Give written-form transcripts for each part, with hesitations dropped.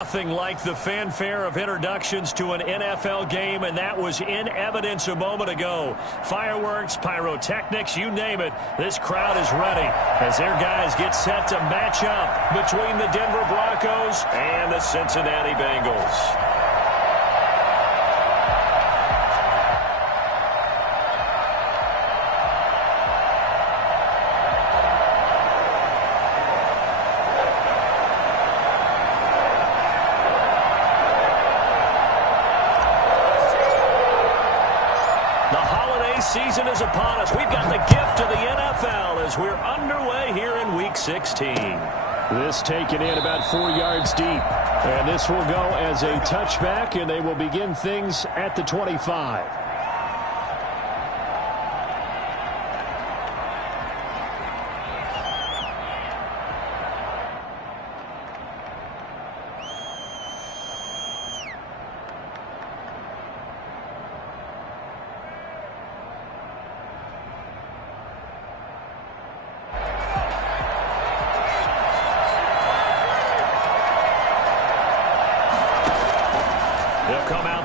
Nothing like the fanfare of introductions to an NFL game, and that was in evidence a moment ago. Fireworks, pyrotechnics, you name it. This crowd is ready as their guys get set to match up between the Denver Broncos and the Cincinnati Bengals. Season is upon us. We've got the gift of the NFL as we're underway here in Week 16. This taken in about 4 yards deep. And this will go as a touchback, and they will begin things at the 25.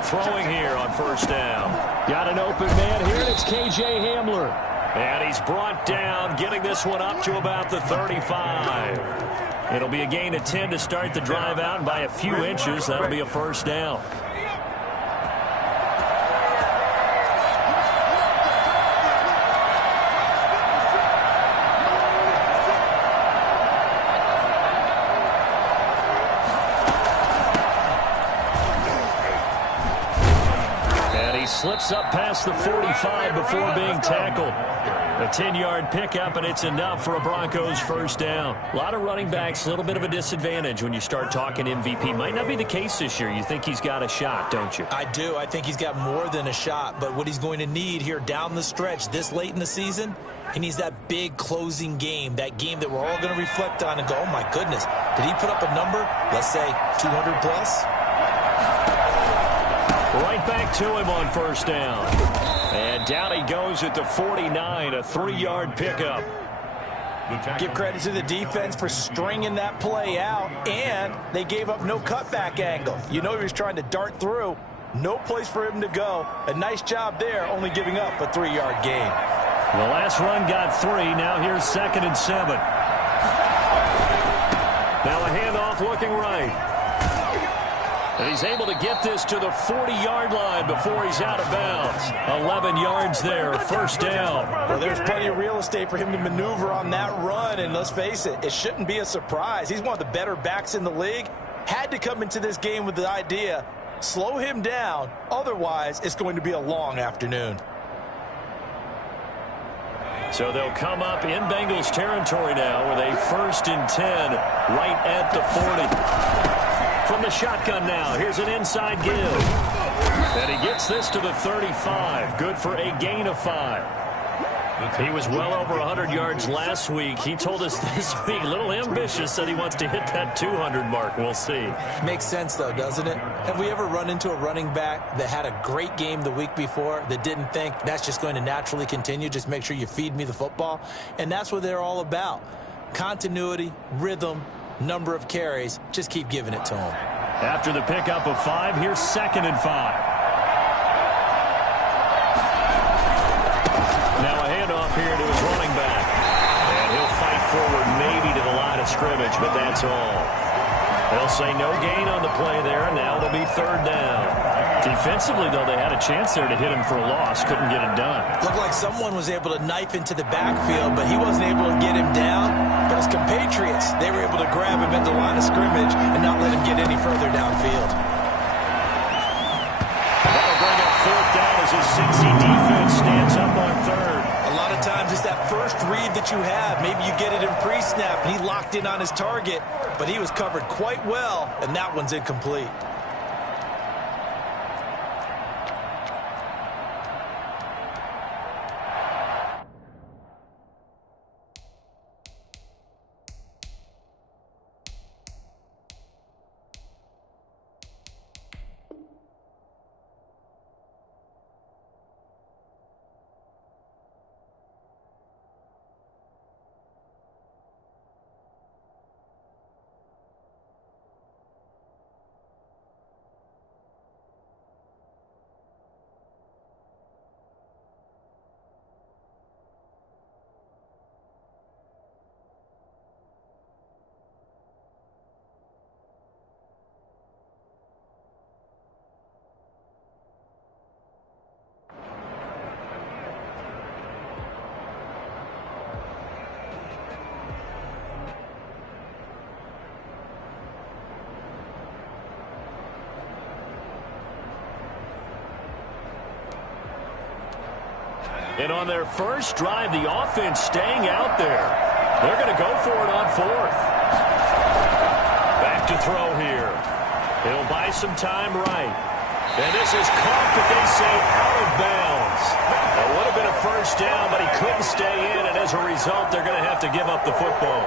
Throwing here on first down. Got an open man here, and it's K.J. Hamler. And he's brought down, getting this one up to about the 35. It'll be a gain of 10 to start the drive out, and by a few inches, that'll be a first down. Slips up past the 45 before being tackled. A 10-yard pickup, and it's enough for a Broncos first down. A lot of running backs, a little bit of a disadvantage when you start talking MVP. Might not be the case this year. You think he's got a shot, don't you? I do. I think he's got more than a shot. But what he's going to need here down the stretch this late in the season, he needs that big closing game, that game that we're all going to reflect on and go, oh, my goodness, did he put up a number, let's say 200 plus? Right back to him on first down. And down he goes at the 49, a 3-yard pickup. Give credit to the defense for stringing that play out, and they gave up no cutback angle. You know he was trying to dart through. No place for him to go. A nice job there, only giving up a 3-yard gain. The last run got 3. Now here's 2nd and 7. Now a handoff looking right. And he's able to get this to the 40-yard line before he's out of bounds. 11 yards there, first down. Well, there's plenty of real estate for him to maneuver on that run, and let's face it, it shouldn't be a surprise. He's one of the better backs in the league. Had to come into this game with the idea, slow him down, otherwise it's going to be a long afternoon. So they'll come up in Bengals territory now with a 1st and 10 right at the 40. From the shotgun now, here's an inside give. And he gets this to the 35. Good for a gain of 5. He was well over 100 yards last week. He told us this week, a little ambitious, said he wants to hit that 200 mark. We'll see. Makes sense, though, doesn't it? Have we ever run into a running back that had a great game the week before that didn't think that's just going to naturally continue? Just make sure you feed me the football. And that's what they're all about. Continuity, rhythm, number of carries. Just keep giving it to him. After the pickup of 5, here's 2nd and 5. Now a handoff here to his running back. And he'll fight forward maybe to the line of scrimmage, but that's all. They'll say no gain on the play there, and now it'll be 3rd down. Defensively, though, they had a chance there to hit him for a loss. Couldn't get it done. Looked like someone was able to knife into the backfield, but he wasn't able to get him down. But his compatriots, they were able to grab him at the line of scrimmage and not let him get any further downfield. That'll bring up 4th down as his Cincy defense stands up on 3rd. A lot of times it's that first read that you have. Maybe you get it in pre-snap, and he locked in on his target, but he was covered quite well, and that one's incomplete. And on their first drive, the offense staying out there. They're going to go for it on fourth. Back to throw here. He'll buy some time right. And this is caught, but they say out of bounds. It would have been a first down, but he couldn't stay in, and as a result, they're going to have to give up the football.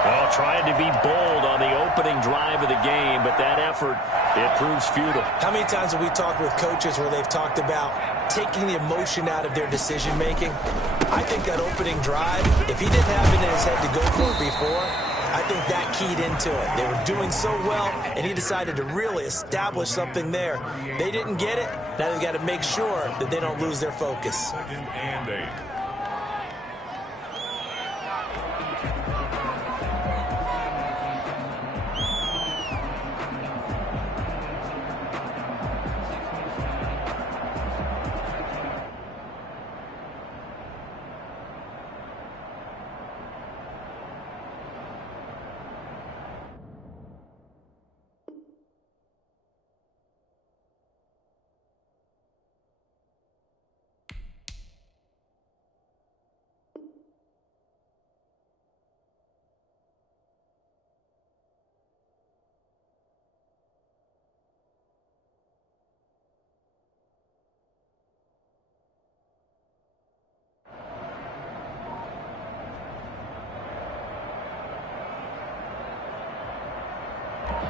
Well, trying to be bold on the opening drive of the game, but that effort, it proves futile. How many times have we talked with coaches where they've talked about taking the emotion out of their decision-making? I think that opening drive, if he didn't have it in his head to go for it before, I think that keyed into it. They were doing so well, and he decided to really establish something there. They didn't get it. Now they've got to make sure that they don't lose their focus. 2nd and 8.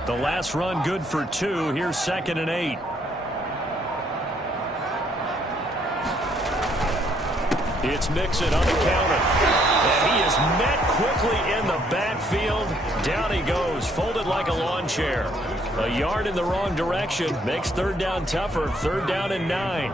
The last run good for 2. Here's 2nd and 8. It's Mixon on the counter. And he is met quickly in the backfield. Down he goes, folded like a lawn chair. A yard in the wrong direction. Makes 3rd down tougher. 3rd down and 9.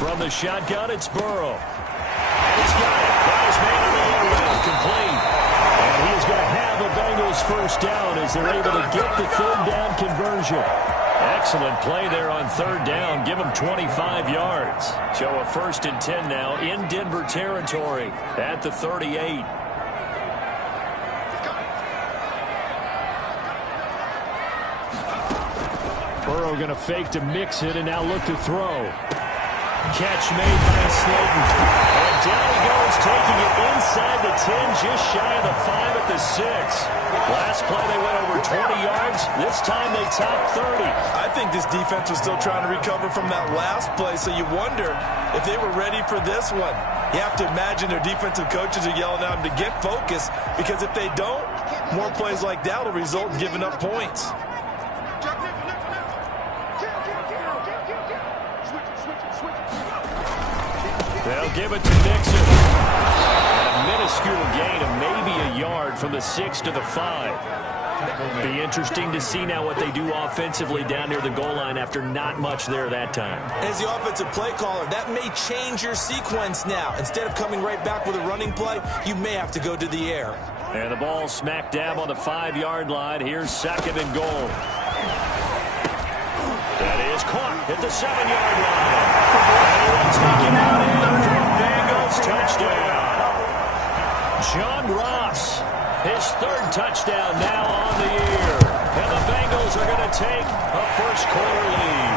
From the shotgun, it's Burrow. He's got it. Got his man on the other route, complete. And he's going to have the Bengals first down as they're able to get the 3rd down conversion. Excellent play there on 3rd down. Give them 25 yards. So a 1st and 10 now in Denver territory at the 38. Burrow going to fake to Mixon and now look to throw. Catch made by Slayton. And down he goes, taking it inside the 10, just shy of the 5 at the 6. Last play they went over 20 yards. This time they topped 30. I think this defense was still trying to recover from that last play, so you wonder if they were ready for this one. You have to imagine their defensive coaches are yelling at them to get focused, because if they don't, more plays like that will result in giving up points. They'll give it to Mixon. A minuscule gain of maybe a yard from the 6 to the 5. Be interesting to see now what they do offensively down near the goal line after not much there that time. As the offensive play caller, that may change your sequence now. Instead of coming right back with a running play, you may have to go to the air. And the ball smack dab on the 5-yard line. Here's 2nd and goal. That is caught at the 7-yard line. And he will take it out in for a Bengals touchdown. John Ross, his 3rd touchdown now on the year. And the Bengals are going to take a first-quarter lead.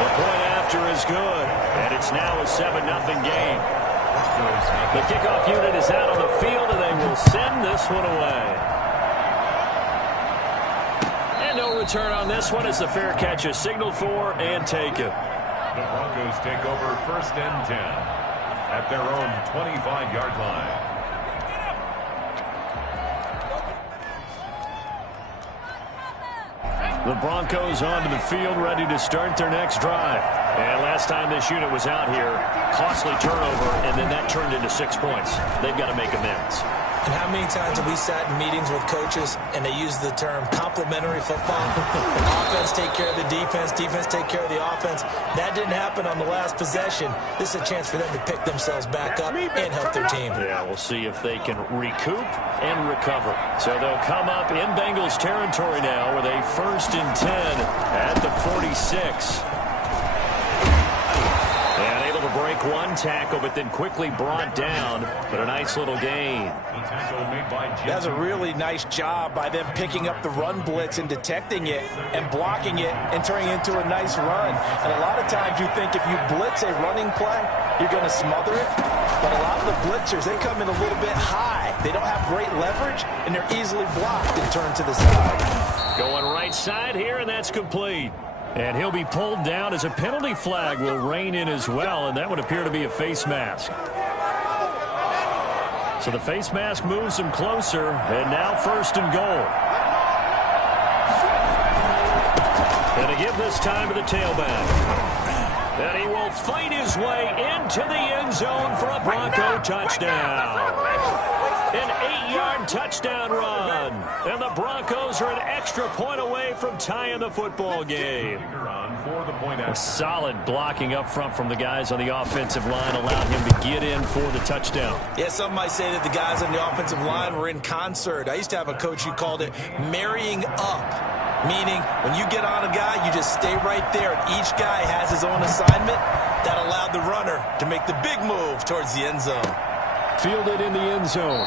The point after is good, and it's now a 7-0 game. The kickoff unit is out on the field, and they will send this one away. And no return on this one as the fair catch is signaled for and taken. The Broncos take over 1st and 10 at their own 25-yard line. The Broncos onto the field, ready to start their next drive. And last time this unit was out here, costly turnover, and then that turned into 6 points. They've got to make amends. And how many times have we sat in meetings with coaches and they use the term complementary football? Offense take care of the defense, defense take care of the offense. That didn't happen on the last possession. This is a chance for them to pick themselves back up and help their team. Yeah, we'll see if they can recoup and recover. So they'll come up in Bengals territory now with a 1st and 10 at the 46. And able to Make one tackle, but then quickly brought down. But a nice little gain. That's a really nice job by them picking up the run blitz and detecting it and blocking it and turning it into a nice run. And a lot of times you think if you blitz a running play, you're going to smother it. But a lot of the blitzers, they come in a little bit high. They don't have great leverage, and they're easily blocked and turned to the side. Going right side here, and that's complete. And he'll be pulled down as a penalty flag will rein in as well, and that would appear to be a face mask. So the face mask moves him closer, and now 1st and goal. And to give this time to the tailback. And he will fight his way into the end zone for a Bronco touchdown. An 8-yard touchdown run. And the Broncos are an extra point away from tying the football game. A solid blocking up front from the guys on the offensive line allowed him to get in for the touchdown. Yeah, some might say that the guys on the offensive line were in concert. I used to have a coach who called it marrying up, meaning when you get on a guy, you just stay right there, and each guy has his own assignment. That allowed the runner to make the big move towards the end zone. Fielded in the end zone.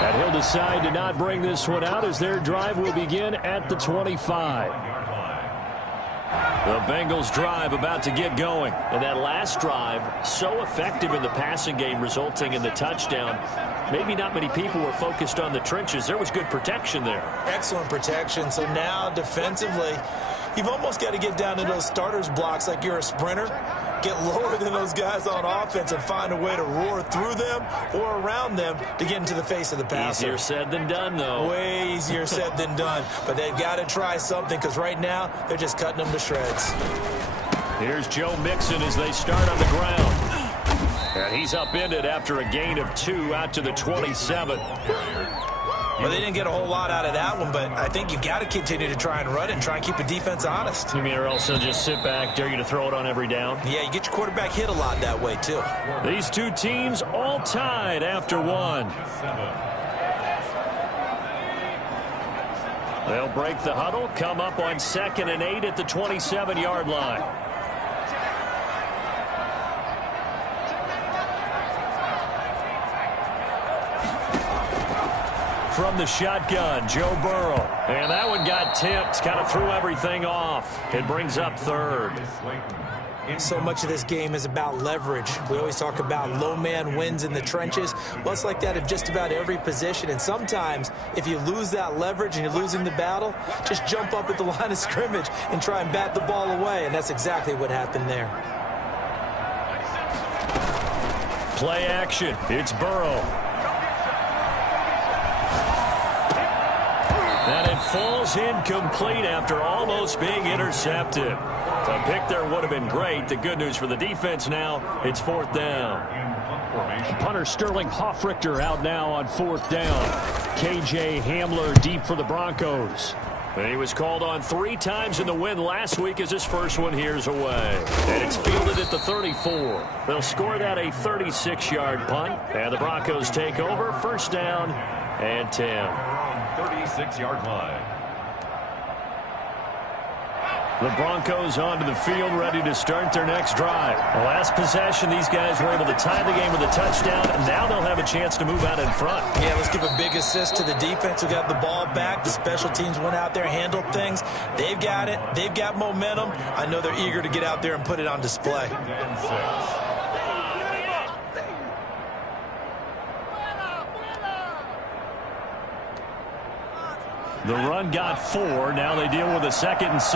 And he'll decide to not bring this one out as their drive will begin at the 25. The Bengals drive about to get going. And that last drive, so effective in the passing game, resulting in the touchdown. Maybe not many people were focused on the trenches. There was good protection there. Excellent protection. So now defensively, you've almost got to get down to those starters blocks like you're a sprinter. Get lower than those guys on offense and find a way to roar through them or around them to get into the face of the passer. Easier said than done, though. Way easier said than done. But they've got to try something because right now they're just cutting them to shreds. Here's Joe Mixon as they start on the ground. And he's upended after a gain of 2 out to the 27. Well, they didn't get a whole lot out of that one, but I think you've got to continue to try and run it and try and keep the defense honest. You mean or else they'll just sit back, dare you to throw it on every down? Yeah, you get your quarterback hit a lot that way, too. These two teams all tied after 1. They'll break the huddle, come up on 2nd and 8 at the 27-yard line. From the shotgun, Joe Burrow. And that one got tipped, kind of threw everything off. It brings up 3rd. So much of this game is about leverage. We always talk about low man wins in the trenches. Well, it's like that in just about every position. And sometimes, if you lose that leverage and you're losing the battle, just jump up at the line of scrimmage and try and bat the ball away. And that's exactly what happened there. Play action. It's Burrow. And it falls incomplete after almost being intercepted. The pick there would have been great. The good news for the defense now, it's 4th down. Punter Sterling Hoffrichter out now on 4th down. K.J. Hamler deep for the Broncos. He was called on 3 times in the win last week as his first one here's away. And it's fielded at the 34. They'll score that a 36-yard punt. And the Broncos take over. 1st down and 10. 36-yard line. The Broncos onto the field, ready to start their next drive. The last possession, these guys were able to tie the game with a touchdown, and now they'll have a chance to move out in front. Yeah, let's give a big assist to the defense who got the ball back. The special teams went out there, handled things. They've got it. They've got momentum. I know they're eager to get out there and put it on display. The run got 4. Now they deal with a 2nd and 6.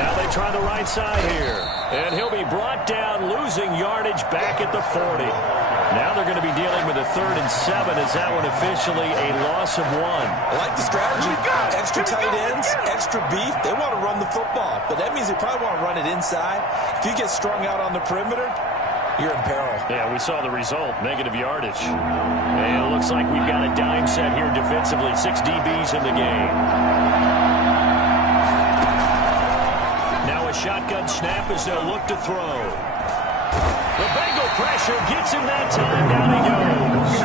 Now they try the right side here. And he'll be brought down, losing yardage back at the 40. Now they're going to be dealing with a 3rd and 7 as that one officially a loss of 1. I like the strategy. Extra tight ends, extra beef. They want to run the football, but that means they probably want to run it inside. If you get strung out on the perimeter, you're in peril. Yeah, we saw the result, negative yardage. And it looks like we've got a dime set here defensively, 6 DBs in the game. Now a shotgun snap as they'll look to throw. The Bengal pressure gets him that time. Down he goes.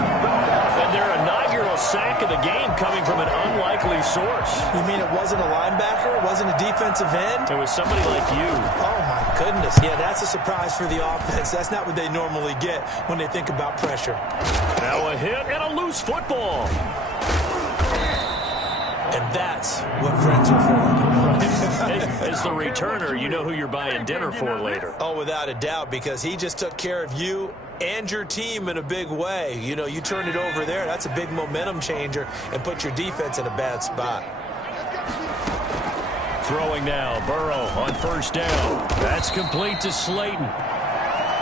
And their inaugural first sack of the game coming from an unlikely source. You mean it wasn't a linebacker? It wasn't a defensive end? It was somebody like you. Oh, my goodness. Yeah, that's a surprise for the offense. That's not what they normally get when they think about pressure. Now a hit and a loose football. And that's what friends are for. As the returner, you know who you're buying dinner for later. Oh, without a doubt, because he just took care of you and your team in a big way. You know, you turn it over there, that's a big momentum changer and put your defense in a bad spot. Throwing now, Burrow on first down. That's complete to Slayton.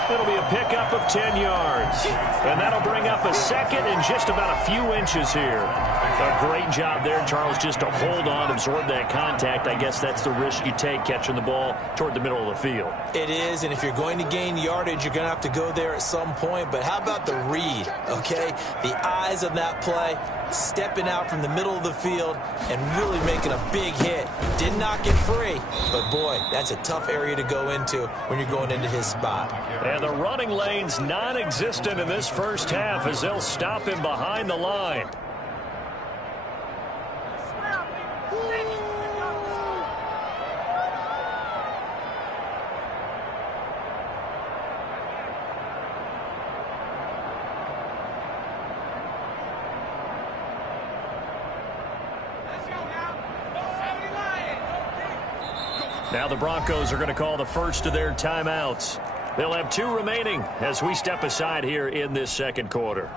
It'll be a pickup of 10 yards. And that'll bring up a second and just about a few inches here. A great job there, Charles, just to hold on, absorb that contact. I guess that's the risk you take catching the ball toward the middle of the field. It is, and if you're going to gain yardage, you're going to have to go there at some point. But how about the read, okay? The eyes of that play, stepping out from the middle of the field and really making a big hit. Did not get free, but boy, that's a tough area to go into when you're going into his spot. And the running lane's non-existent in this first half as they'll stop him behind the line. Now the Broncos are going to call the first of their timeouts. They'll have 2 remaining as we step aside here in this second quarter.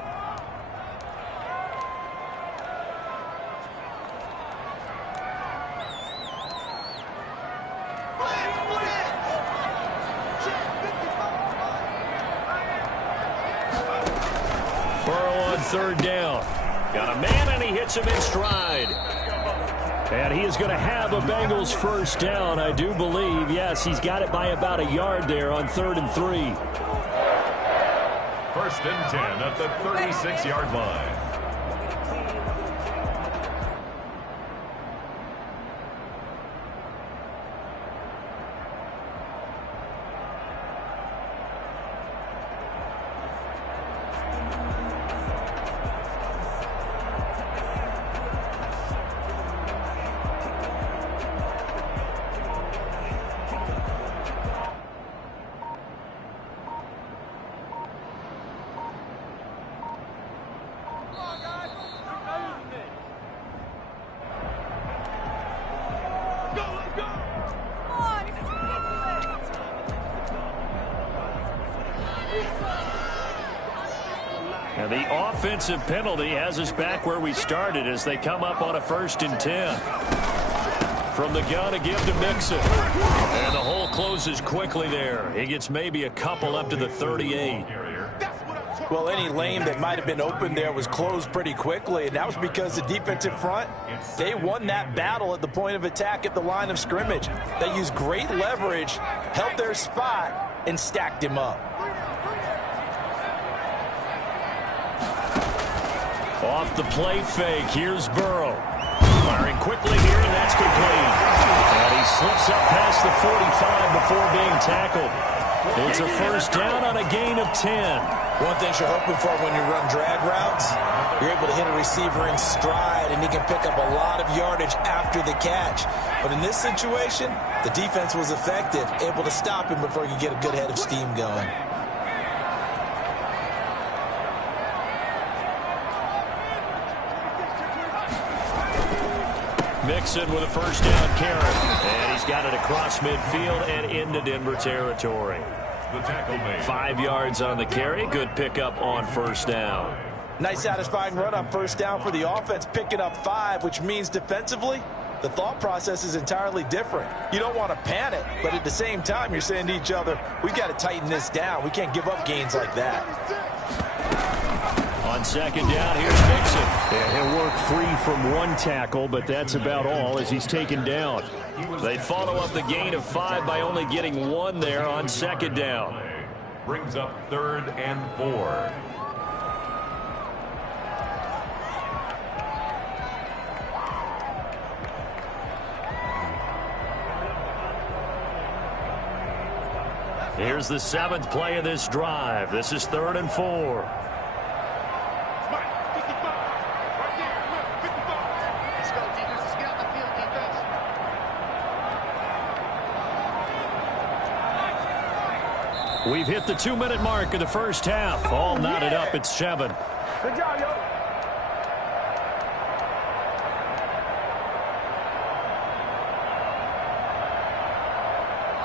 Burrow on third down. Got a man and he hits him in stride. And he is going to have a Bengals first down, I do believe. Yes, he's got it by about a yard there on 3rd and 3. 1st and 10 at the 36-yard line. And the offensive penalty has us back where we started as they come up on a 1st and 10. From the gun to give to Mixon. And the hole closes quickly there. He gets maybe a couple up to the 38. Well, any lane that might have been open there was closed pretty quickly, and that was because the defensive front, they won that battle at the point of attack at the line of scrimmage. They used great leverage, held their spot, and stacked him up. Off the play fake, here's Burrow. Firing quickly here, and that's complete. And he slips up past the 45 before being tackled. It's a first down on a gain of 10. One thing you're hoping for when you run drag routes, you're able to hit a receiver in stride, and he can pick up a lot of yardage after the catch. But in this situation, the defense was effective, able to stop him before he could get a good head of steam going. Mixon with a first down carry. And he's got it across midfield and into Denver territory. 5 yards on the carry. Good pickup on first down. Nice satisfying run on first down for the offense, picking up 5, which means defensively, the thought process is entirely different. You don't want to panic, but at the same time, you're saying to each other, we've got to tighten this down. We can't give up gains like that. On second down, here's Mixon. And he'll work free from one tackle, but that's about all as he's taken down. They follow up the gain of 5 by only getting 1 there on second down. Brings up 3rd and 4. Here's the 7th play of this drive. This is 3rd and 4. We've hit the 2-minute mark of the first half. All knotted up at 7. Good job, yo.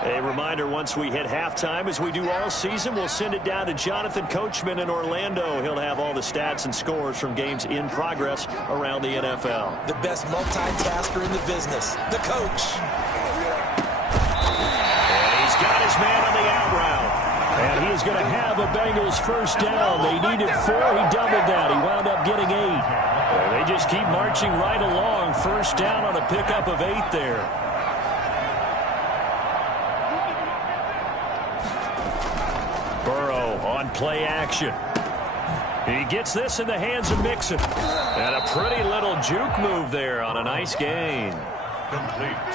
A reminder, once we hit halftime, as we do all season, we'll send it down to Jonathan Coachman in Orlando. He'll have all the stats and scores from games in progress around the NFL. The best multitasker in the business, the coach. And he's got his man on the out route. And he's going to have a Bengals first down. They needed 4. He doubled that. He wound up getting 8. And they just keep marching right along. First down on a pickup of 8 there. On play action. He gets this in the hands of Mixon. And a pretty little juke move there on a nice gain.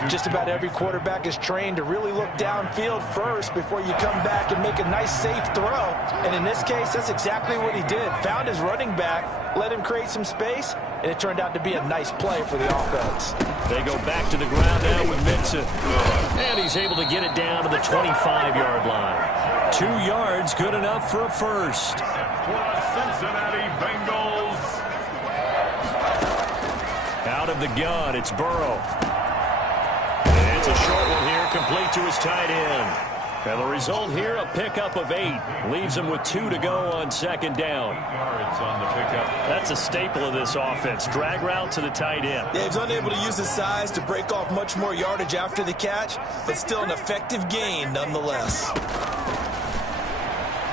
Just about every quarterback is trained to really look downfield first before you come back and make a nice, safe throw. And in this case, that's exactly what he did. Found his running back, let him create some space, and it turned out to be a nice play for the offense. They go back to the ground now with Mixon. And he's able to get it down to the 25-yard line. 2 yards, good enough for a first. Cincinnati Bengals. Out of the gun, it's Burrow. And it's a short one here, complete to his tight end. And the result here, a pickup of 8. Leaves him with 2 to go on second down. Yards on the pickup. That's a staple of this offense. Drag route to the tight end. Yeah, he's unable to use his size to break off much more yardage after the catch, but still an effective gain nonetheless.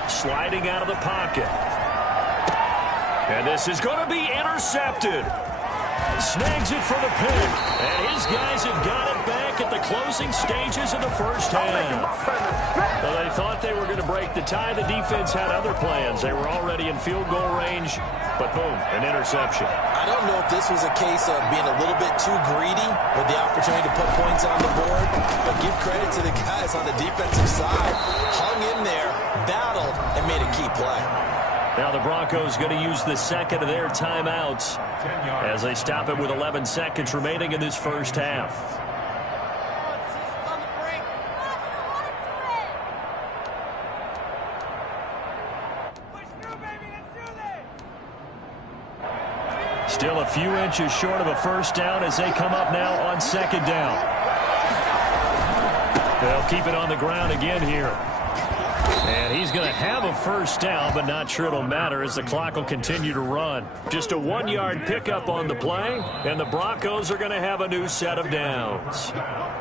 Sliding out of the pocket. And this is going to be intercepted. Snags it for the pick. And his guys have got it back at the closing stages of the first half. Well, they thought they were going to break the tie. The defense had other plans. They were already in field goal range. But boom, an interception. I don't know if this was a case of being a little bit too greedy with the opportunity to put points on the board. But give credit to the guys on the defensive side. Hung in there, battled, and made a key play. Now the Broncos going to use the second of their timeouts as they stop it with 11 seconds remaining in this first half. Still a few inches short of a first down as they come up now on second down. They'll keep it on the ground again here. And he's going to have a first down, but not sure it'll matter as the clock will continue to run. Just a 1-yard pickup on the play, and the Broncos are going to have a new set of downs.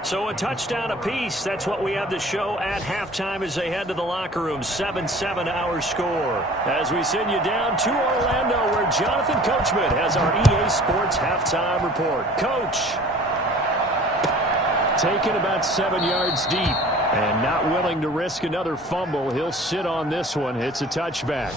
So a touchdown apiece. That's what we have to show at halftime as they head to the locker room. 7-7 our score. As we send you down to Orlando, where Jonathan Coachman has our EA Sports halftime report. Coach, taken about 7 yards deep. And not willing to risk another fumble. He'll sit on this one. It's a touchback.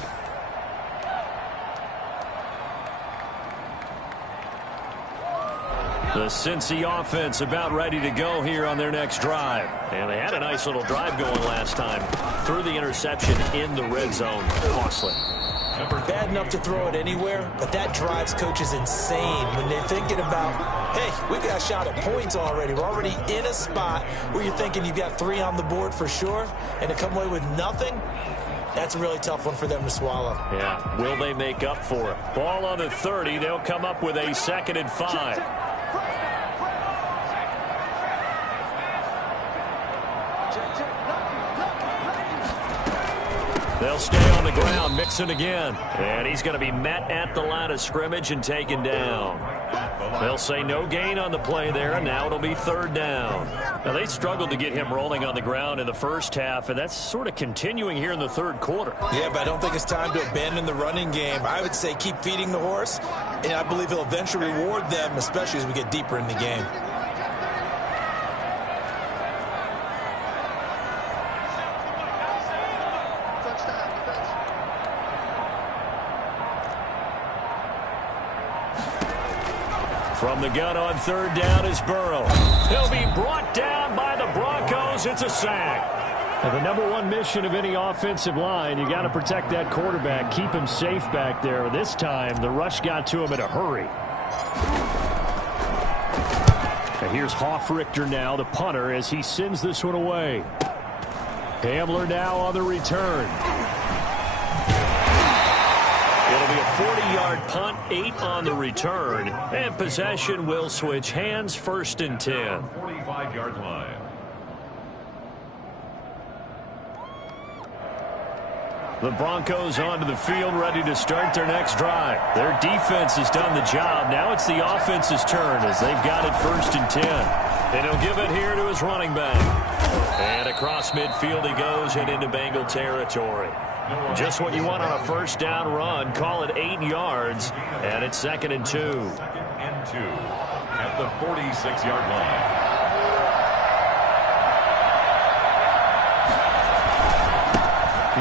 The Cincy offense about ready to go here on their next drive. And they had a nice little drive going last time. Threw the interception in the red zone. Costly. Bad enough to throw it anywhere, but that drives coaches insane when they're thinking about, hey, we've got a shot at points already. We're already in a spot where you're thinking you've got 3 on the board for sure, and to come away with nothing, that's a really tough one for them to swallow. Yeah, will they make up for it? Ball on the 30. They'll come up with a 2nd and 5. They'll stay on the ground, Mixon again. And he's going to be met at the line of scrimmage and taken down. They'll say no gain on the play there, and now it'll be 3rd down. Now, they struggled to get him rolling on the ground in the first half, and that's sort of continuing here in the 3rd quarter. Yeah, but I don't think it's time to abandon the running game. I would say keep feeding the horse, and I believe he'll eventually reward them, especially as we get deeper in the game. From the gun on 3rd down is Burrow. He'll be brought down by the Broncos. It's a sack. Now, the number one mission of any offensive line, you got to protect that quarterback, keep him safe back there. This time, the rush got to him in a hurry. Now, here's Hofrichter now, the punter, as he sends this one away. Hamler now on the return. It'll be a 40-yard punt, 8 on the return, and possession will switch hands, 1st and 10. 45-yard line. The Broncos onto the field, ready to start their next drive. Their defense has done the job. Now it's the offense's turn as they've got it 1st and 10. And he'll give it here to his running back. And across midfield he goes and into Bengal territory. Just what you want on a 1st down run. Call it 8 yards, and it's 2nd and 2. 2nd and 2 at the 46-yard line.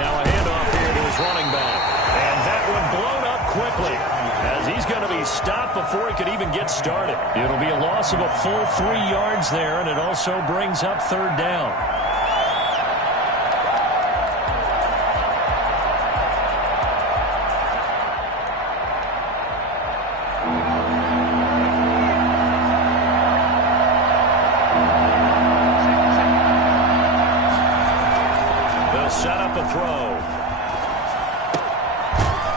Now a handoff here to his running back. And that one blown up quickly as he's going to be stopped before he could even get started. It'll be a loss of a full 3 yards there, and it also brings up 3rd down. Throw.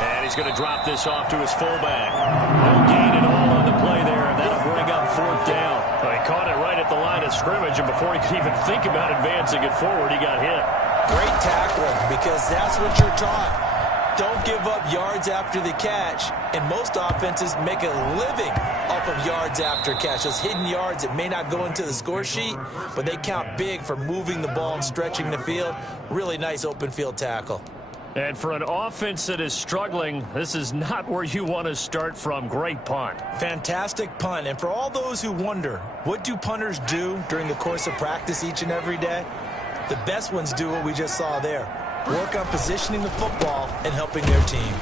And he's going to drop this off to his fullback. No gain at all on the play there, and that'll bring up 4th down. He caught it right at the line of scrimmage, and before he could even think about advancing it forward, he got hit. Great tackling, because that's what you're taught. Don't give up yards after the catch, and most offenses make a living off of yards after catch. Those hidden yards that may not go into the score sheet, but they count big for moving the ball and stretching the field. Really nice open field tackle. And for an offense that is struggling, this is not where you want to start from. Great punt. Fantastic punt. And for all those who wonder, what do punters do during the course of practice each and every day? The best ones do what we just saw there. Work on positioning the football and helping their team.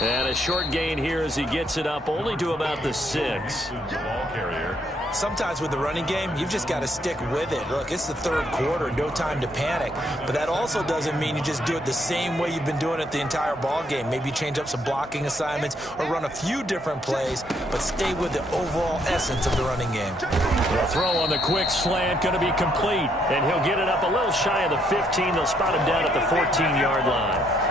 And a short gain here as he gets it up only to about the 6. The ball carrier. Sometimes with the running game, you've just got to stick with it. Look, it's the 3rd quarter, no time to panic. But that also doesn't mean you just do it the same way you've been doing it the entire ball game. Maybe change up some blocking assignments or run a few different plays, but stay with the overall essence of the running game. The throw on the quick slant going to be complete, and he'll get it up a little shy of the 15. They'll spot him down at the 14-yard line.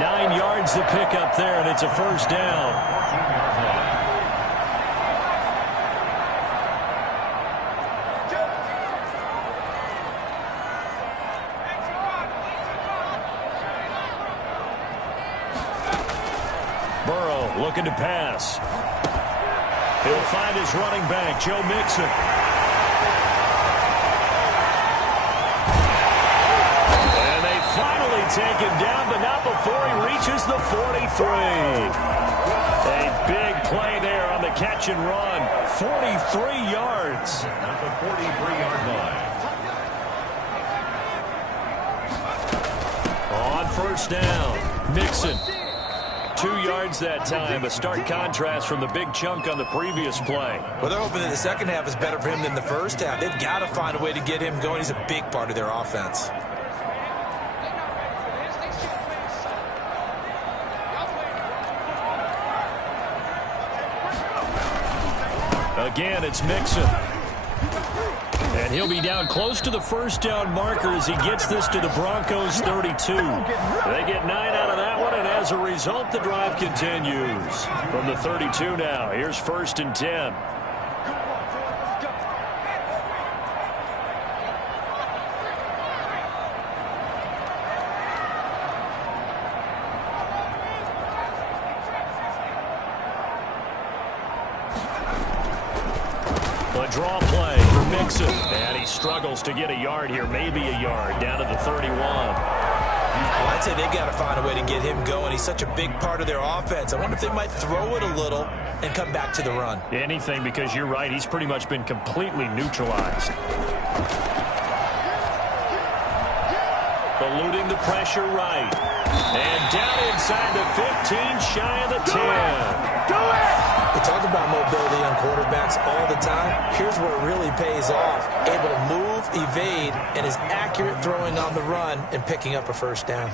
9 yards to pick up there, and it's a 1st down. 14-yard line. Burrow looking to pass. He'll find his running back, Joe Mixon. And they finally take him down, but not before he reaches the 43. A big play there on the catch and run. 43 yards. At the 43-yard line. On 1st down, Mixon. 2 yards that time, a stark contrast from the big chunk on the previous play. Well, they're hoping that the second half is better for him than the first half. They've got to find a way to get him going. He's a big part of their offense. Again, it's Mixon. And he'll be down close to the 1st down marker as he gets this to the Broncos 32. They get 9 out of that one, and as a result, the drive continues. From the 32 now, here's 1st and 10. A draw play for Mixon. And he struggles to get a yard here, maybe a yard, down to the 31. Well, I'd say they've got to find a way to get him going. He's such a big part of their offense. I wonder if they might throw it a little and come back to the run. Anything, because you're right, he's pretty much been completely neutralized. Eluding the pressure right. And down inside the 15, shy of the 10. Do it! We talk about mobility on quarterbacks all the time. Here's where it really pays off. Able to move, evade, and is accurate throwing on the run and picking up a 1st down.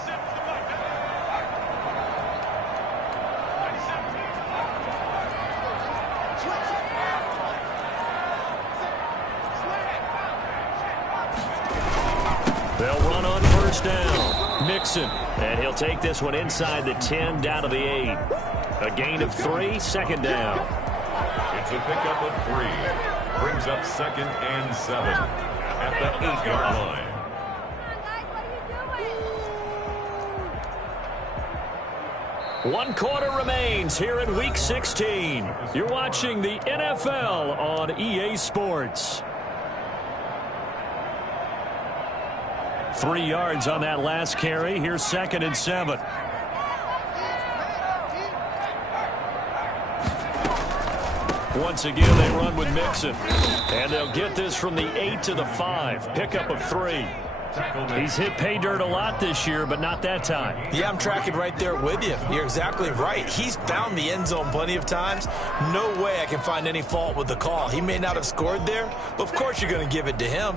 They'll run on 1st Mixon. And he'll take this one inside the 10 down to the 8. A gain of 3, second down. It's a pickup of 3. Brings up 2nd and 7 at the 8-yard line. One quarter remains here in Week 16. You're watching the NFL on EA Sports. 3 yards on that last carry. Here's 2nd and 7. Once again, they run with Mixon. And they'll get this from the 8 to the 5. Pickup of 3. He's hit pay dirt a lot this year, but not that time. Yeah, I'm tracking right there with you. You're exactly right. He's found the end zone plenty of times. No way I can find any fault with the call. He may not have scored there, but of course you're going to give it to him.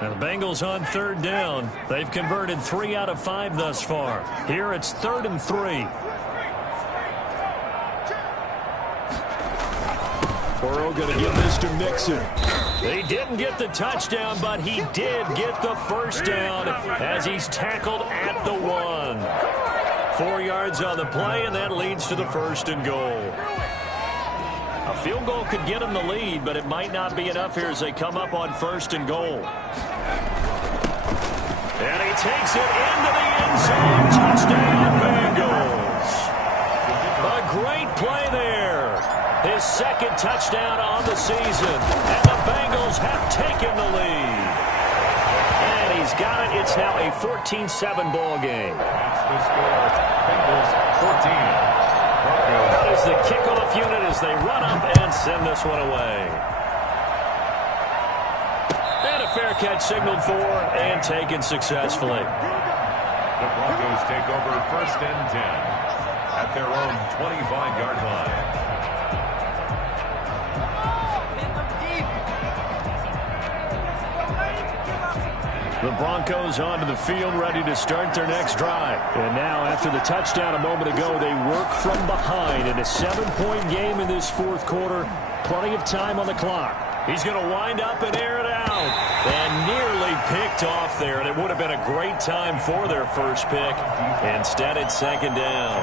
Now the Bengals on 3rd down. They've converted 3 out of 5 thus far. Here it's 3rd and 3. Burrow going to give this to Mixon. He didn't get the touchdown, but he did get the first down as he's tackled at the 1. 4 yards on the play, and that leads to the 1st and goal. A field goal could get him the lead, but it might not be enough here as they come up on 1st and goal. And he takes it into the end zone. Touchdown, Bengals. A great play there. His 2nd touchdown on the season. And the Bengals have taken the lead. And he's got it. It's now a 14-7 ball game. That's the score. Bengals 14. That is the kickoff unit as they run up and send this one away. And a fair catch signaled for and taken successfully. The Broncos take over 1st and 10 at their own 25-yard line. The Broncos onto the field, ready to start their next drive. And now, after the touchdown a moment ago, they work from behind in a 7-point game in this 4th quarter. Plenty of time on the clock. He's going to wind up and air it out. And nearly picked off there. And it would have been a great time for their first pick. Instead, it's 2nd down.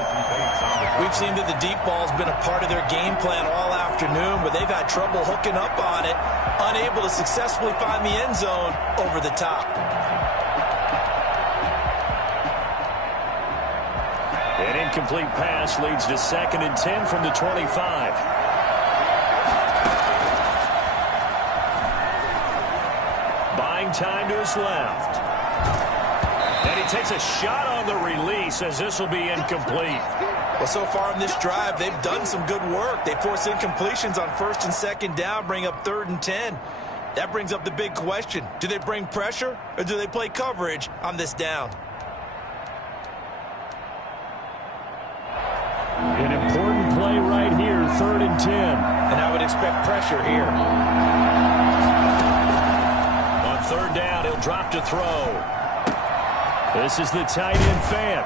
We've seen that the deep ball's been a part of their game plan all afternoon, but they've had trouble hooking up on it. Unable to successfully find the end zone over the top. An incomplete pass leads to 2nd and 10 from the 25. Buying time to his left. And he takes a shot on the release as this will be incomplete. Well, so far in this drive, they've done some good work. They force incompletions on 1st and 2nd down, bring up 3rd and 10. That brings up the big question. Do they bring pressure or do they play coverage on this down? An important play right here, 3rd and 10. And I would expect pressure here. On 3rd down, he'll drop to throw. This is the tight end Fant.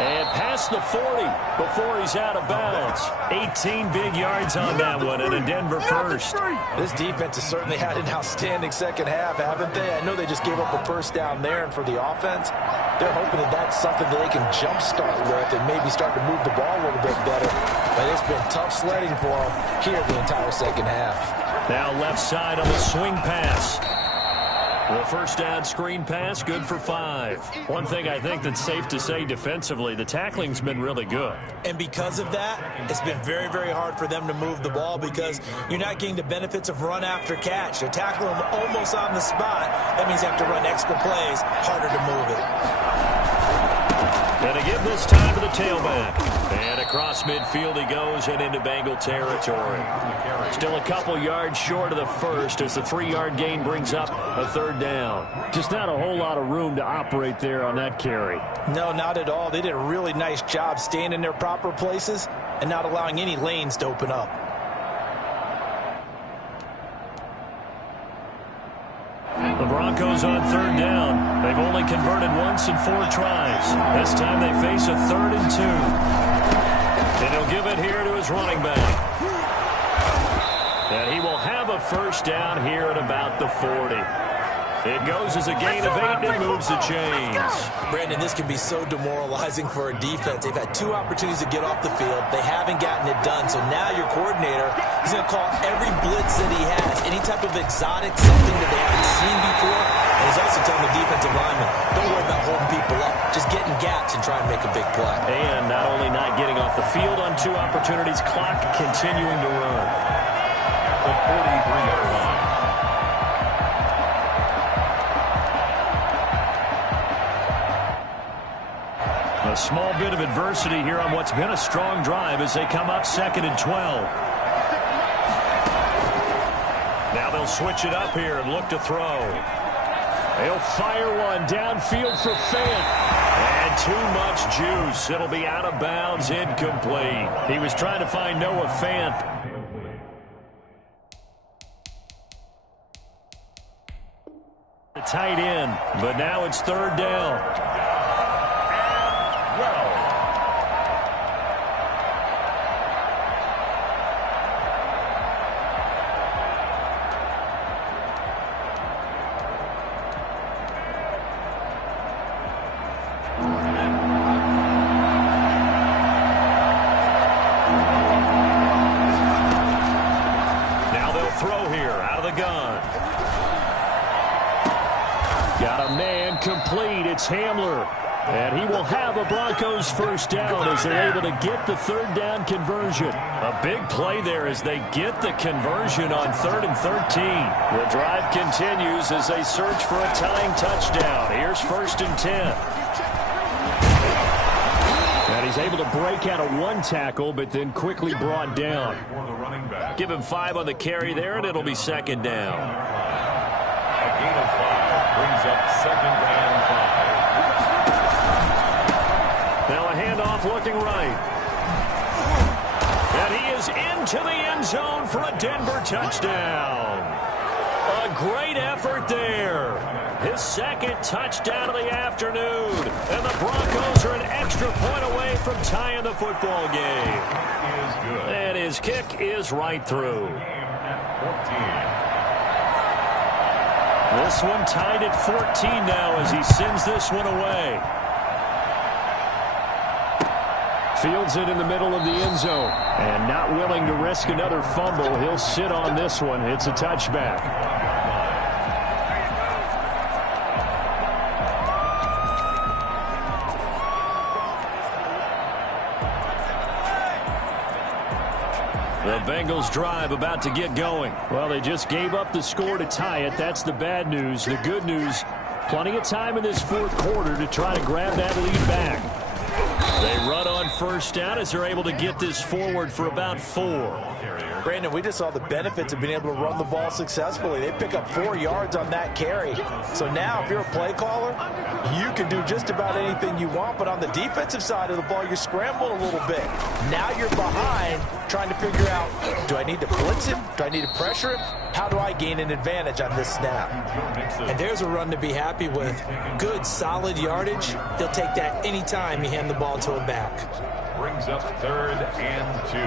And past the 40 before he's out of bounds. 18 big yards on that one and a Denver first. This defense has certainly had an outstanding 2nd half, haven't they? I know they just gave up a first down there, and for the offense, they're hoping that that's something that they can jumpstart with and maybe start to move the ball a little bit better. But it's been tough sledding for them here the entire 2nd half. Now left side on the swing pass. Well, first down screen pass, good for 5. One thing I think that's safe to say defensively, the tackling's been really good. And because of that, it's been very, very hard for them to move the ball because you're not getting the benefits of run after catch. They're tackling them almost on the spot. That means you have to run extra plays, harder to move it. And to give this time to the tailback. And across midfield he goes and into Bengal territory. Still a couple yards short of the first as the 3-yard gain brings up a 3rd down. Just not a whole lot of room to operate there on that carry. No, not at all. They did a really nice job staying in their proper places and not allowing any lanes to open up. The Broncos on third down. They've only converted once in 4 tries. This time they face a 3rd and 2. And he'll give it here to his running back. And he will have a first down here at about the 40. It goes as a gain of 8 and moves the chains. Brandon, this can be so demoralizing for a defense. They've had 2 opportunities to get off the field. They haven't gotten it done. So now your coordinator is going to call every blitz that he has, any type of exotic, something that they haven't seen before. And he's also telling the defensive lineman, don't worry about holding people up. Just get in gaps and try and make a big play. And not only not getting off the field on 2 opportunities, clock continuing to run. The 43-yard line. A small bit of adversity here on what's been a strong drive as they come up 2nd and 12. Now they'll switch it up here and look to throw. They'll fire one downfield for Fant. And too much juice. It'll be out of bounds, incomplete. He was trying to find Noah Fant. The tight end, but now it's 3rd down. Now they'll throw here out of the gun. Got a man complete. It's Hamler. And he will have a Broncos first down as they're able to get the 3rd down conversion. A big play there as they get the conversion on 3rd and 13. The drive continues as they search for a tying touchdown. Here's 1st and 10. And he's able to break out of 1 tackle, but then quickly brought down. Give him 5 on the carry there, and it'll be 2nd down. A gain of 5 brings up 2nd and 5. Now a handoff looking right. And he is into the end zone for a Denver touchdown. A great effort there. His 2nd touchdown of the afternoon. And the Broncos are an extra point away from tying the football game. And his kick is right through. This one tied at 14 now as he sends this one away. Fields it in the middle of the end zone. And not willing to risk another fumble, he'll sit on this one. It's a touchback. The Bengals drive about to get going. Well, they just gave up the score to tie it. That's the bad news. The good news, plenty of time in this 4th quarter to try to grab that lead back. They run on first down as they're able to get this forward for about 4. Brandon, we just saw the benefits of being able to run the ball successfully. They pick up 4 yards on that carry. So now if you're a play caller, you can do just about anything you want. But on the defensive side of the ball, you're scrambling a little bit. Now you're behind trying to figure out, do I need to blitz him? Do I need to pressure him? How do I gain an advantage on this snap? And there's a run to be happy with. Good, solid yardage. He'll take that anytime you hand the ball to a back. Brings up 3rd and 2.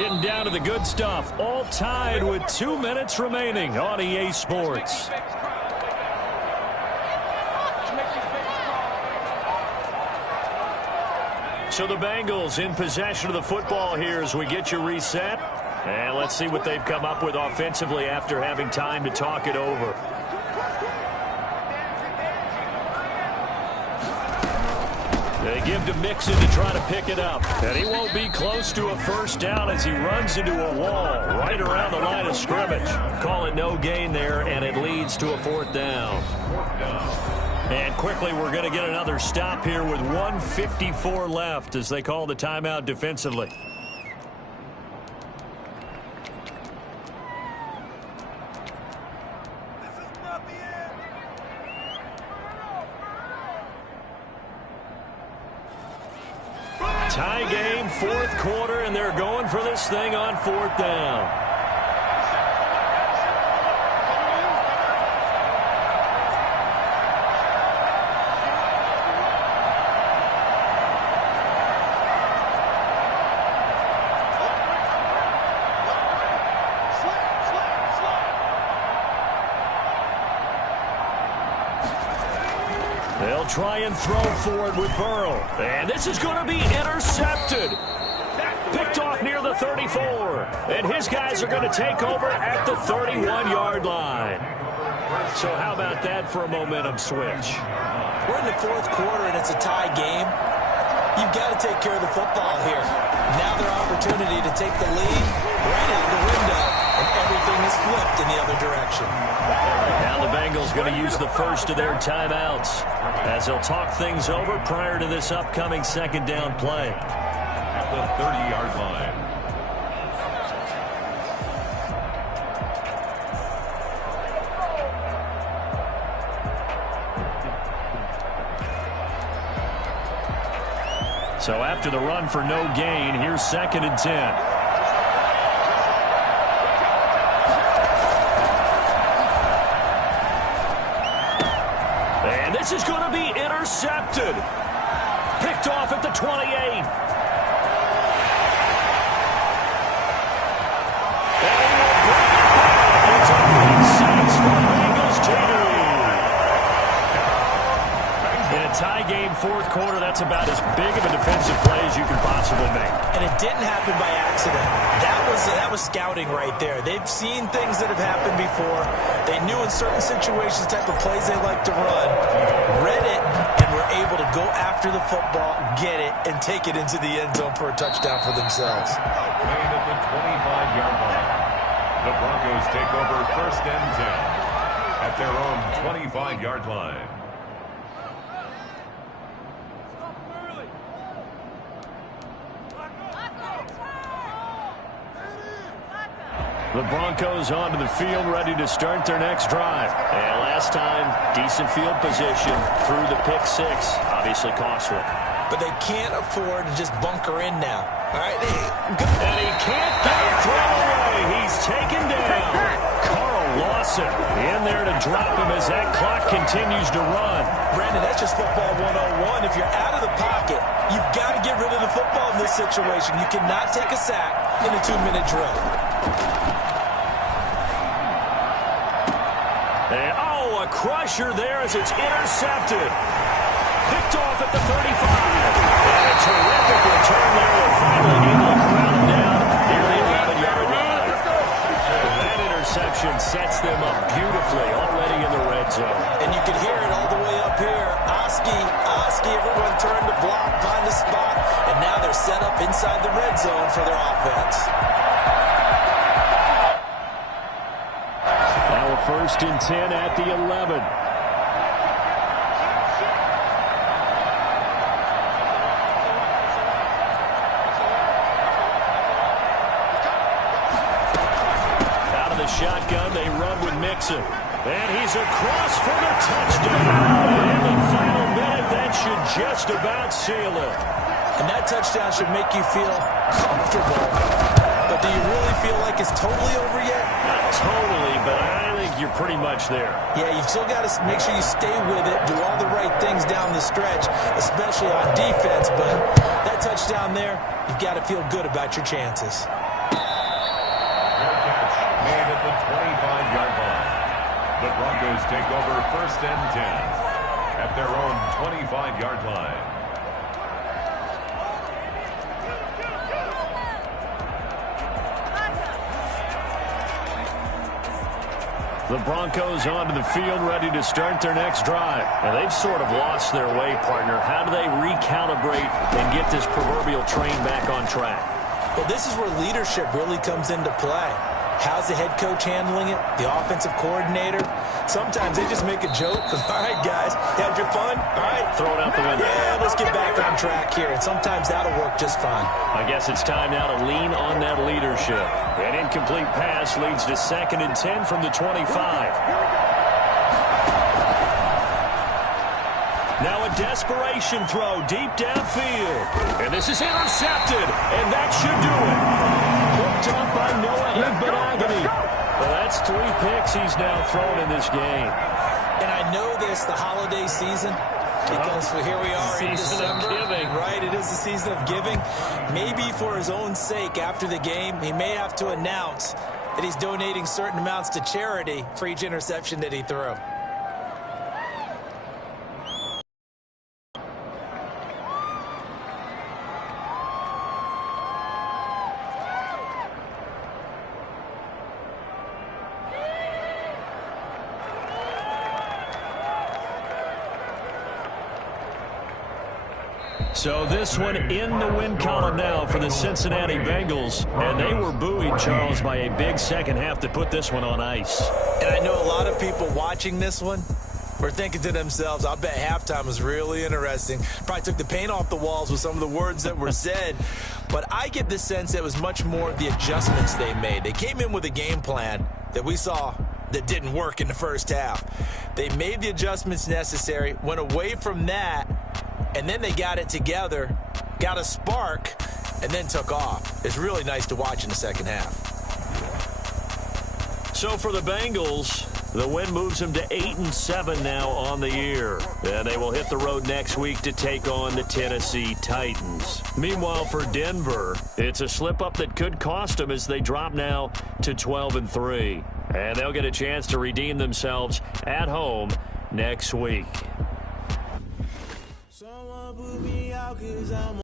Getting down to the good stuff. All tied with 2 minutes remaining on EA Sports. So the Bengals in possession of the football here as we get you reset. And let's see what they've come up with offensively after having time to talk it over. They give to Mixon to try to pick it up. And he won't be close to a first down as he runs into a wall right around the line of scrimmage. Call it no gain there, and it leads to a 4th down. And quickly, we're going to get another stop here with 1:54 left as they call the timeout defensively. Tie game, 4th quarter, and they're going for this thing on 4th down. They'll try and throw for it with Burrow. And this is going to be intercepted. Picked off near the 34. And his guys are going to take over at the 31-yard line. So how about that for a momentum switch? We're in the fourth quarter, and it's a tie game. You've got to take care of the football here. Now their opportunity to take the lead right out the window, and everything is flipped in the other direction. Now the Bengals going to use the first of their timeouts as they'll talk things over prior to this upcoming second down play. At the 30-yard line. So after the run for no gain, here's 2nd and 10. And this is going to be intercepted. Picked off at the 28. It's a big 6 for Bengals JD. In a tie game, fourth quarter, that's about as big of a defensive play as you can possibly make. And it didn't happen by accident. That was scouting right there. They've seen things that have happened before. They knew in certain situations the type of plays they like to run, read it, and were able to go after the football, get it, and take it into the end zone for a touchdown for themselves. Playing at the 25-yard line. The Broncos take over 1st and 10 at their own 25-yard line. The Broncos onto the field, ready to start their next drive. And last time, decent field position through the pick 6. Obviously costly. But they can't afford to just bunker in now. All right? And he can't get a throw away. He's taken down. Carl Lawson in there to drop him as that clock continues to run. Brandon, that's just football 101. If you're out of the pocket, you've got to get rid of the football in this situation. You cannot take a sack in a 2-minute drill. And, a crusher there as it's intercepted. Picked off at the 35. And a terrific return there. They're finally able to ground down near the 11-yard line. That interception sets them up beautifully already in the red zone. And you can hear it all the way up here. Oski, everyone turned to block, find a spot, and now they're set up inside the red zone for their offense. Now a 1st and 10 at the 11. Out of the shotgun, they run with Mixon. And he's across for the touchdown. In the final minute, that should just about seal it. And that touchdown should make you feel comfortable. But do you really feel like it's totally over yet? Not totally, but I think you're pretty much there. Yeah, you've still got to make sure you stay with it, do all the right things down the stretch, especially on defense. But that touchdown there, you've got to feel good about your chances. Fair catch made at the 25-yard line. The Broncos take over 1st and 10 at their own 25-yard line. The Broncos onto the field, ready to start their next drive. And they've sort of lost their way, partner. How do they recalibrate and get this proverbial train back on track? Well, this is where leadership really comes into play. How's the head coach handling it? The offensive coordinator? Sometimes they just make a joke. All right, guys, had your fun? All right. Throw it out the window. Yeah, let's get back on track here. And sometimes that'll work just fine. I guess it's time now to lean on that leadership. An incomplete pass leads to 2nd and 10 from the 25. Now a desperation throw deep downfield. And this is intercepted. And that should do it. Hooked up by Noah Igbenogany. Well, that's 3 picks he's now thrown in this game. And I know this, the holiday season, because here we are in December. Season of giving. Right, it is the season of giving. Maybe for his own sake after the game, he may have to announce that he's donating certain amounts to charity for each interception that he threw. So this one in the win column now for the Cincinnati Bengals. And they were buoyed, Charles, by a big second half to put this one on ice. And I know a lot of people watching this one were thinking to themselves, I'll bet halftime was really interesting. Probably took the paint off the walls with some of the words that were said. But I get the sense that it was much more the adjustments they made. They came in with a game plan that we saw that didn't work in the first half. They made the adjustments necessary, went away from that, and then they got it together, got a spark, and then took off. It's really nice to watch in the second half. So for the Bengals, the win moves them to 8-7 now on the year. And they will hit the road next week to take on the Tennessee Titans. Meanwhile, for Denver, it's a slip-up that could cost them as they drop now to 12-3. And they'll get a chance to redeem themselves at home next week.